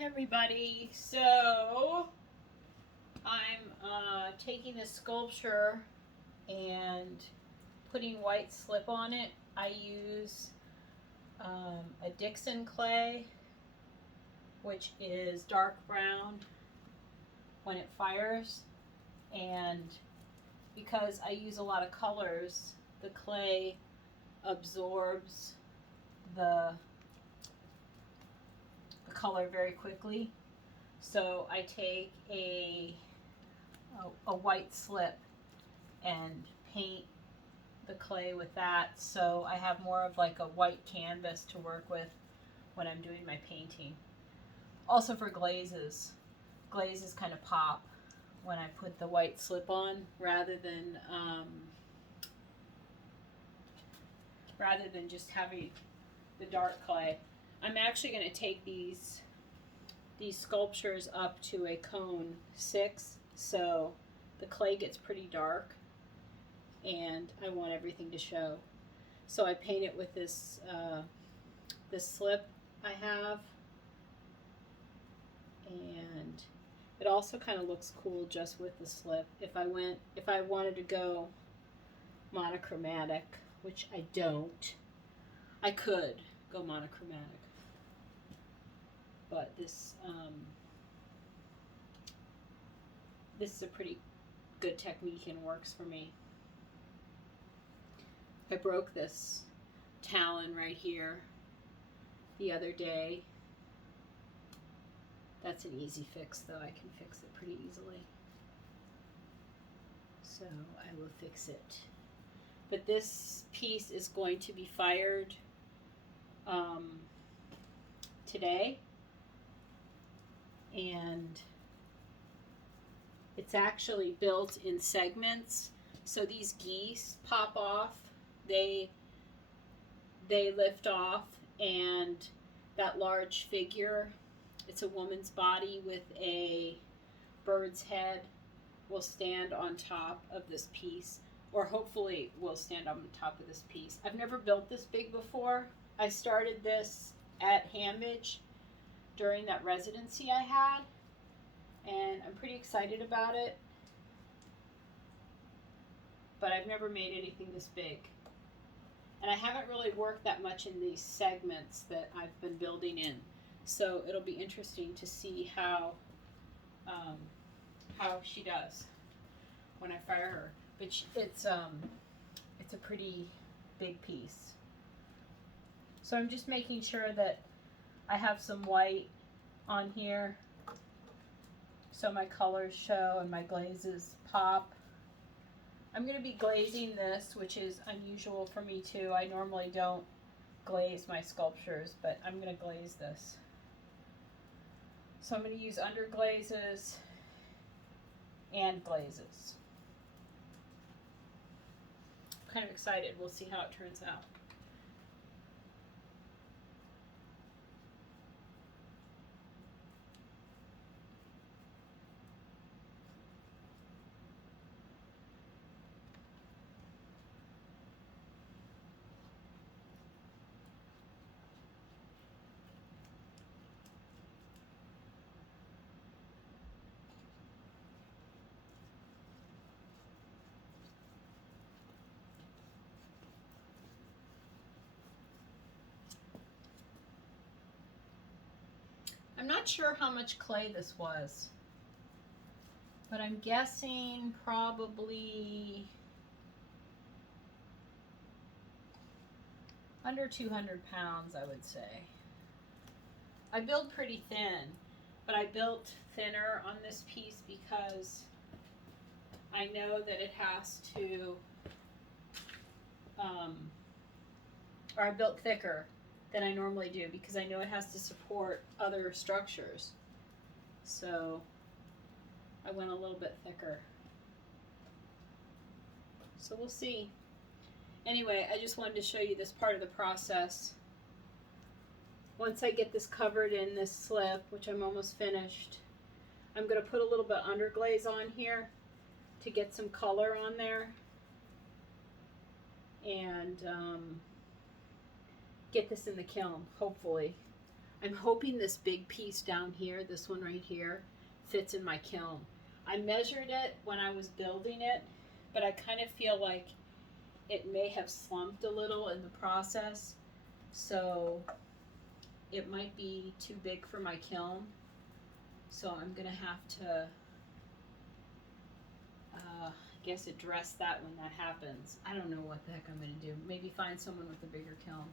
Everybody, so I'm taking this sculpture and putting white slip on it. I use a Dixon clay, which is dark brown when it fires, and because I use a lot of colors, the clay absorbs the color very quickly. So I take a white slip and paint the clay with that, so I have more of like a white canvas to work with when I'm doing my painting. Also for glazes kind of pop when I put the white slip on rather than just having the dark clay. I'm actually going to take these sculptures up to a cone 6, so the clay gets pretty dark and I want everything to show. So I paint it with this slip I have, and it also kind of looks cool just with the slip. If I wanted to go monochromatic, which I don't, I could go monochromatic. But this is a pretty good technique and works for me. I broke this talon right here the other day. That's an easy fix though. I can fix it pretty easily. So I will fix it. But this piece is going to be fired today. And it's actually built in segments, so these geese pop off, they lift off, and that large figure, it's a woman's body with a bird's head, will stand on top of this piece, or hopefully will stand on top of this piece. I've never built this big before. I started this at Handmage during that residency I had, and I'm pretty excited about it, but I've never made anything this big, and I haven't really worked that much in these segments that I've been building in, so it'll be interesting to see how she does when I fire her. But it's a pretty big piece, so I'm just making sure that I have some white on here so my colors show and my glazes pop. I'm going to be glazing this, which is unusual for me too. I normally don't glaze my sculptures, but I'm going to glaze this. So I'm going to use underglazes and glazes. I'm kind of excited. We'll see how it turns out. I'm not sure how much clay this was, but I'm guessing probably under 200 pounds, I would say. I build pretty thin, but I built thinner on this piece because I know that it has to, or I built thicker than I normally do because I know it has to support other structures. So I went a little bit thicker. So we'll see. Anyway, I just wanted to show you this part of the process. Once I get this covered in this slip, which I'm almost finished, I'm going to put a little bit underglaze on here to get some color on there, and get this in the kiln, hopefully. I'm hoping this big piece down here, this one right here, fits in my kiln. I measured it when I was building it, but I kind of feel like it may have slumped a little in the process, so it might be too big for my kiln. So I'm gonna have to, I guess, address that when that happens. I don't know what the heck I'm gonna do. Maybe find someone with a bigger kiln,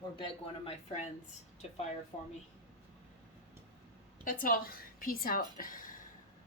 or beg one of my friends to fire for me. That's all. Peace out.